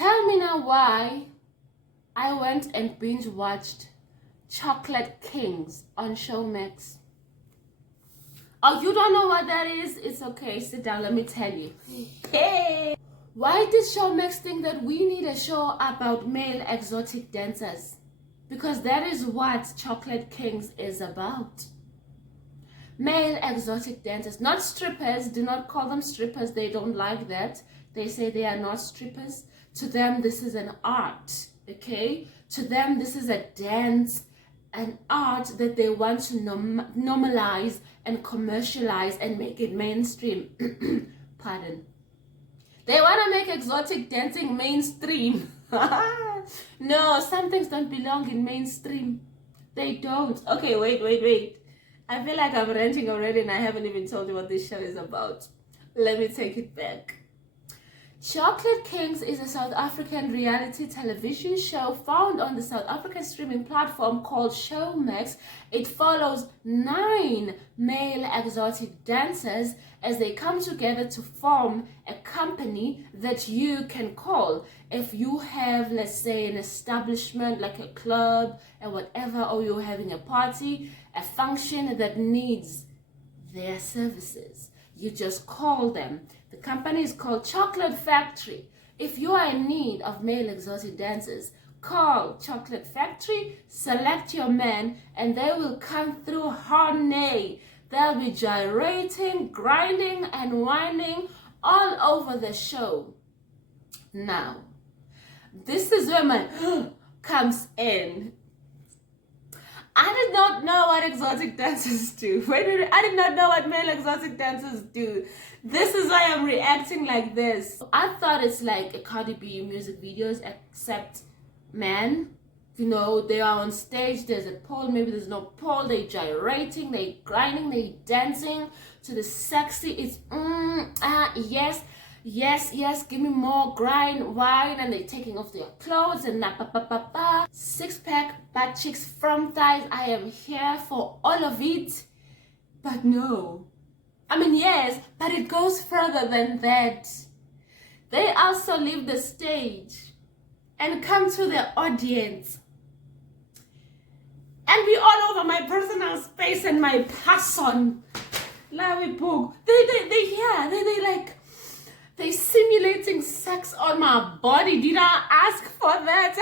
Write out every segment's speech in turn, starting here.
Tell me now why I went and binge watched Chocolate Kings on Showmax. Oh, you don't know what that is? It's okay, sit down, let me tell you. Hey! Why did Showmax think that we need a show about male exotic dancers? Because that is what Chocolate Kings is about. Male exotic dancers, not strippers. Do not call them strippers. They don't like that. They say they are not strippers. To them, this is an art, okay? To them, this is a dance, an art that they want to normalize and commercialize and make it mainstream. Pardon. They want to make exotic dancing mainstream. No, some things don't belong in mainstream. They don't. Okay, wait. I feel like I'm ranting already and I haven't even told you what this show is about. Let me take it back. Chocolate Kings is a South African reality television show found on the South African streaming platform called Showmax. It follows 9 male exotic dancers as they come together to form a company that you can call. If you have, let's say, an establishment like a club or whatever, or you're having a party, a function that needs their services, you just call them. The company is called Chocolate Factory. If you are in need of male exotic dancers, call Chocolate Factory, select your man, and they will come through, honey. They'll be gyrating, grinding, and whining all over the show. Now, this is where my comes in. I did not know what exotic dancers do. Wait, I did not know what male exotic dancers do. This is why I'm reacting like this. I thought it's like a Cardi B music videos, except men, you know, they are on stage, there's a pole, maybe there's no pole, they gyrating, they grinding, they dancing to the sexy, it's yes, give me more, grind, wine, and they're taking off their clothes and six-pack, butt cheeks, front thighs. I am here for all of it. But no, I mean, yes, but it goes further than that. They also leave the stage and come to the audience and be all over my personal space and my person. They simulating sex on my body. Did I ask for that?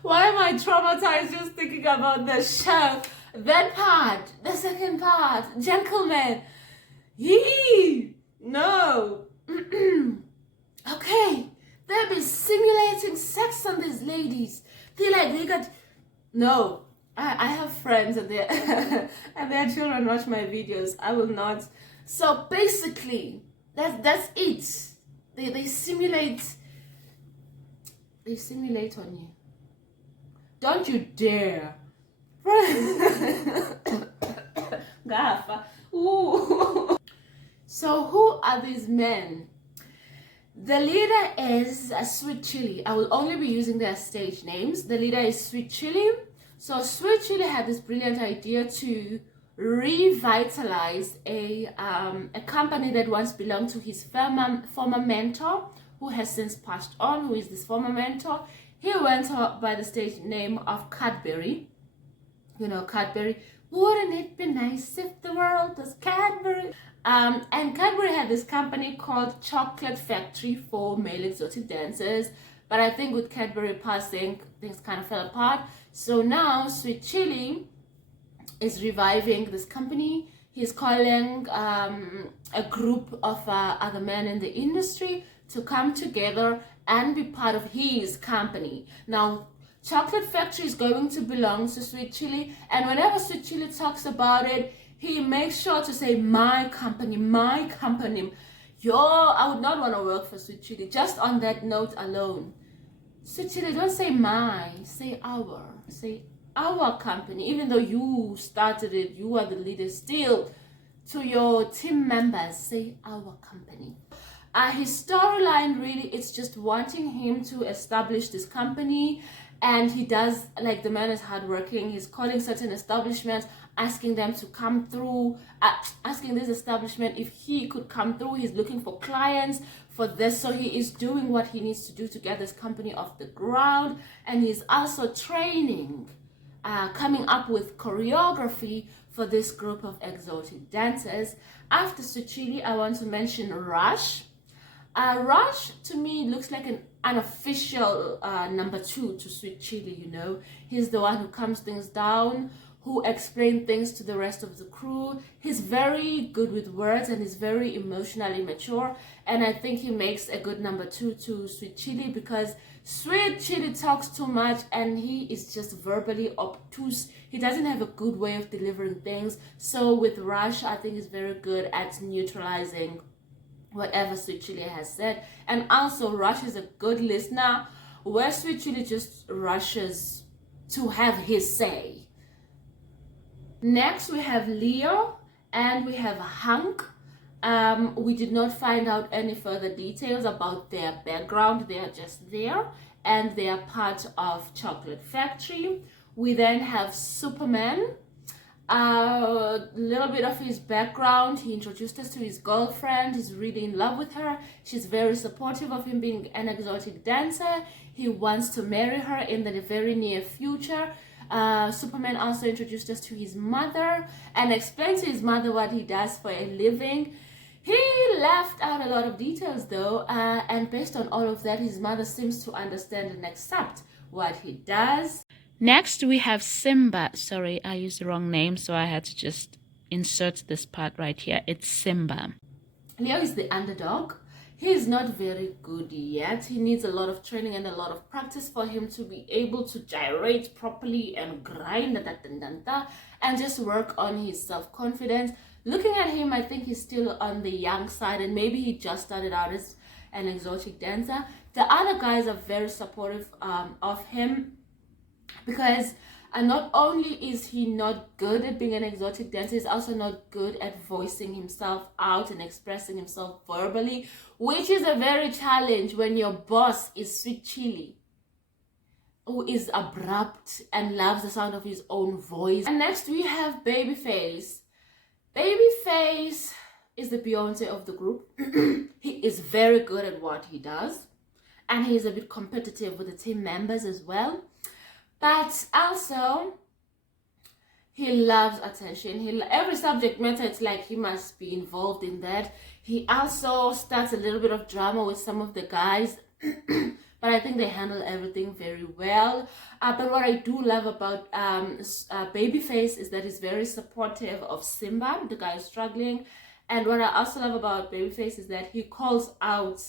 Why am I traumatized just thinking about the show? That part, the second part, gentlemen. Yee! No. Okay. They'll be simulating sex on these ladies. No. I have friends and and their children watch my videos. I will not. So basically, that's it. They simulate. They simulate on you. Don't you dare. Gafa. Ooh. So who are these men? The leader is Sweet Chili. I will only be using their stage names. The leader is Sweet Chili. So Sweet Chili had this brilliant idea to revitalize a company that once belonged to his former mentor, who has since passed on. Who is this former mentor? He went by the stage name of Cadbury. You know, Cadbury. Wouldn't it be nice if the world was Cadbury? And Cadbury had this company called Chocolate Factory for male exotic dancers. But I think with Cadbury passing, things kind of fell apart. So now Sweet Chili is reviving this company. He's calling a group of other men in the industry to come together and be part of his company. Now, Chocolate Factory is going to belong to Sweet Chili, and whenever Sweet Chili talks about it, he makes sure to say my company, my company. I would not want to work for Sweet Chili, just on that note alone. Sweet Chili, don't say my, say our company. Even though you started it, you are the leader, still to your team members, say our company. His storyline really is just wanting him to establish this company And he does, like, the man is hardworking. He's calling certain establishments, asking them to come through, asking this establishment if he could come through. He's looking for clients for this, so he is doing what he needs to do to get this company off the ground. And he's also training, coming up with choreography for this group of exotic dancers. After Sweet Chili, I want to mention Rush. Rush to me looks like an unofficial number 2 to Sweet Chili, you know. He's the one who calms things down, who explains things to the rest of the crew. He's very good with words and he's very emotionally mature. And I think he makes a good number 2 to Sweet Chili, because Sweet Chili talks too much and he is just verbally obtuse. He doesn't have a good way of delivering things. So with Rush, I think he's very good at neutralizing whatever Sweet Chili has said. And also Rush is a good listener, where Sweet Chili just rushes to have his say. Next we have Leo and we have Hank. We did not find out any further details about their background. They are just there and they are part of Chocolate Factory. We then have Superman. A little bit of his background. He introduced us to his girlfriend. He's really in love with her. She's very supportive of him being an exotic dancer. He wants to marry her in the very near future. Superman also introduced us to his mother and explained to his mother what he does for a living. He left out a lot of details though, and based on all of that, his mother seems to understand and accept what he does. Next, we have Simba. Sorry, I used the wrong name, so I had to just insert this part right here. It's Simba. Leo is the underdog. He is not very good yet. He needs a lot of training and a lot of practice for him to be able to gyrate properly and grind and just work on his self-confidence. Looking at him, I think he's still on the young side and maybe he just started out as an exotic dancer. The other guys are very supportive of him, because not only is he not good at being an exotic dancer, he's also not good at voicing himself out and expressing himself verbally, which is a very challenge when your boss is Sweet Chili, who is abrupt and loves the sound of his own voice. And next we have Babyface. Babyface is the Beyonce of the group. He is very good at what he does and he's a bit competitive with the team members as well. But also, he loves attention. Every subject matter, it's like he must be involved in that. He also starts a little bit of drama with some of the guys, but I think they handle everything very well. But what I do love about Babyface is that he's very supportive of Simba, the guy who's struggling. And what I also love about Babyface is that he calls out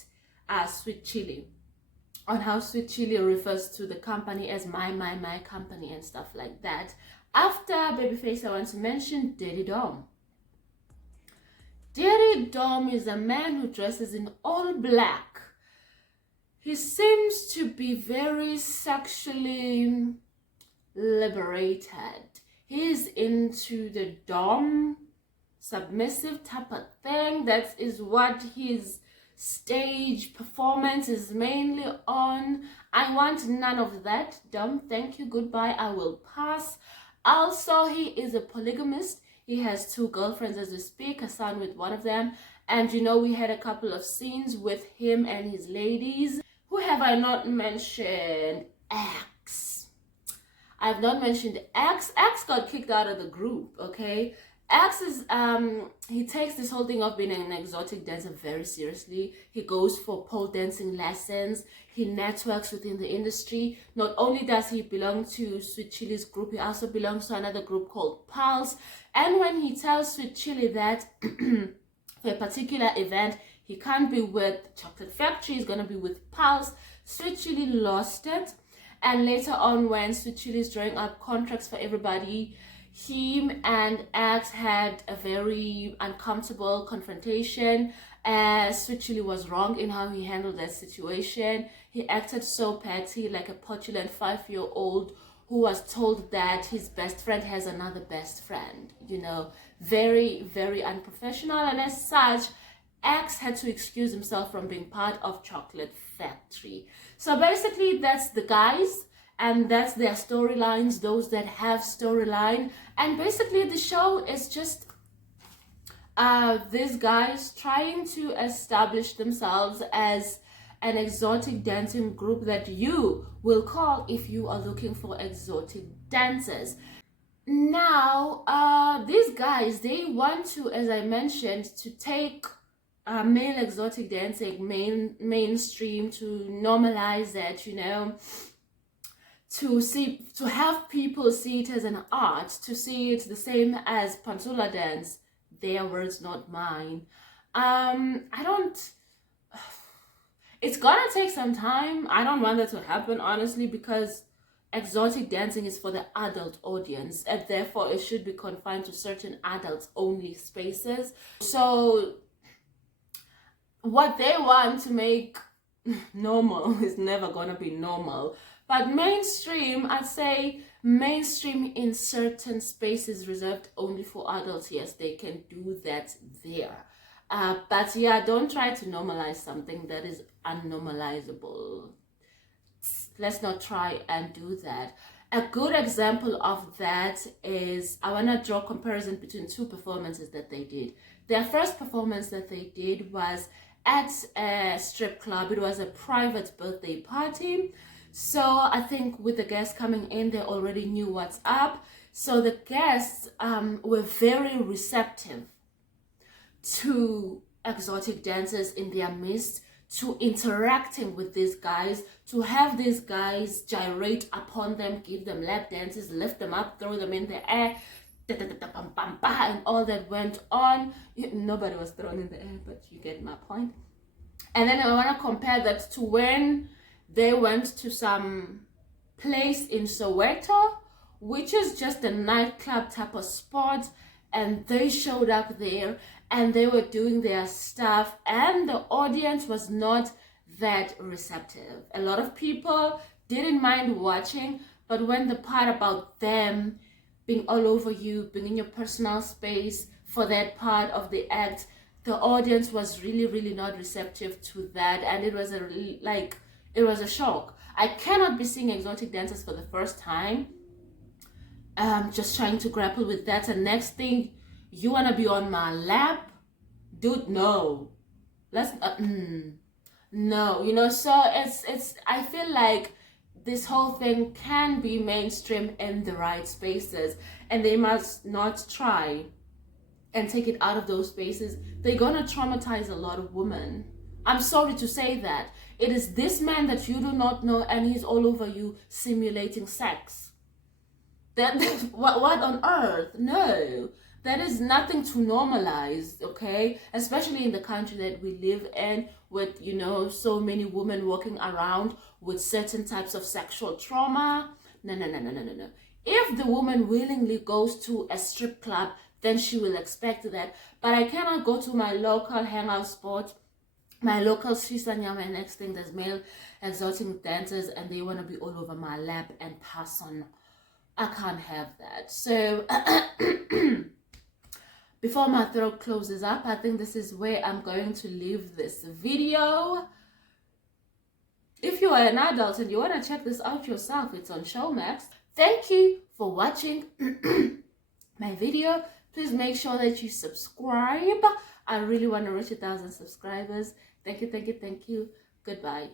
Sweet Chili on how Sweet Chili refers to the company as my company and stuff like that. After Babyface, I want to mention Daddy Dom. Daddy Dom is a man who dresses in all black. He seems to be very sexually liberated. He's into the Dom submissive type of thing. That is what his stage performance is mainly on. I want none of that. Dom, thank you, goodbye, I will pass. Also, he is a polygamist. He has 2 girlfriends as we speak, a son with one of them. And you know, we had a couple of scenes with him and his ladies. Who have I not mentioned? X. I've not mentioned X. X got kicked out of the group, okay? X is, he takes this whole thing of being an exotic dancer very seriously. He goes for pole dancing lessons. He networks within the industry. Not only does he belong to Sweet Chili's group, he also belongs to another group called Pulse. And when he tells Sweet Chili that for a particular event, he can't be with Chocolate Factory, he's gonna be with Pulse, Sweet Chili lost it. And later on, when Sweet Chili is drawing up contracts for everybody, him and X had a very uncomfortable confrontation, as Sweet Chili was wrong in how he handled that situation. He acted so petty, like a petulant 5-year-old who was told that his best friend has another best friend. You know, very, very unprofessional. And as such, X had to excuse himself from being part of Chocolate Factory. So basically, that's the guys. and that's their storylines, those that have storyline. And basically the show is just these guys trying to establish themselves as an exotic dancing group that you will call if you are looking for exotic dancers. Now, these guys, they want to, as I mentioned, to take male exotic dancing mainstream, to normalize that, you know, to have people see it as an art, to see it the same as Pantula dance. Their words, not mine. I don't. It's gonna take some time. I don't want that to happen, honestly, because exotic dancing is for the adult audience, and therefore it should be confined to certain adults only spaces. So what they want to make normal is never gonna be normal. But mainstream, I'd say mainstream in certain spaces reserved only for adults, yes, they can do that there. But yeah, don't try to normalize something that is unnormalizable. Let's not try and do that. A good example of that is, I want to draw comparison between two performances that they did. Their first performance that they did was at a strip club. It was a private birthday party. So I think with the guests coming in, they already knew what's up. So the guests were very receptive to exotic dancers in their midst, to interacting with these guys, to have these guys gyrate upon them, give them lap dances, lift them up, throw them in the air, and all that went on. Nobody was thrown in the air, but you get my point. And then I want to compare that to when they went to some place in Soweto, which is just a nightclub type of spot, and they showed up there and they were doing their stuff, and the audience was not that receptive. A lot of people didn't mind watching, but when the part about them being all over you, being in your personal space for that part of the act, the audience was really not receptive to that, and it was a shock. I cannot be seeing exotic dancers for the first time, just trying to grapple with that, and next thing, you want to be on my lap? Dude, no. Let's no, you know. So it's I feel like this whole thing can be mainstream in the right spaces, and they must not try and take it out of those spaces. They're gonna traumatize a lot of women. I'm sorry to say that. It is this man that you do not know, and he's all over you simulating sex. That what on earth? No, that is nothing to normalize, okay? Especially in the country that we live in, with, you know, so many women walking around with certain types of sexual trauma. No. If the woman willingly goes to a strip club, then she will expect that. But I cannot go to my local hangout spot, my local Shisanyama, and next thing there's male exotic dancers and they want to be all over my lap and pass on. I can't have that. So before my throat closes up, I think this is where I'm going to leave this video. If you are an adult and you want to check this out yourself, it's on Showmax. Thank you for watching my video. Please make sure that you subscribe. I really want to reach 1,000 subscribers. Thank you. Goodbye.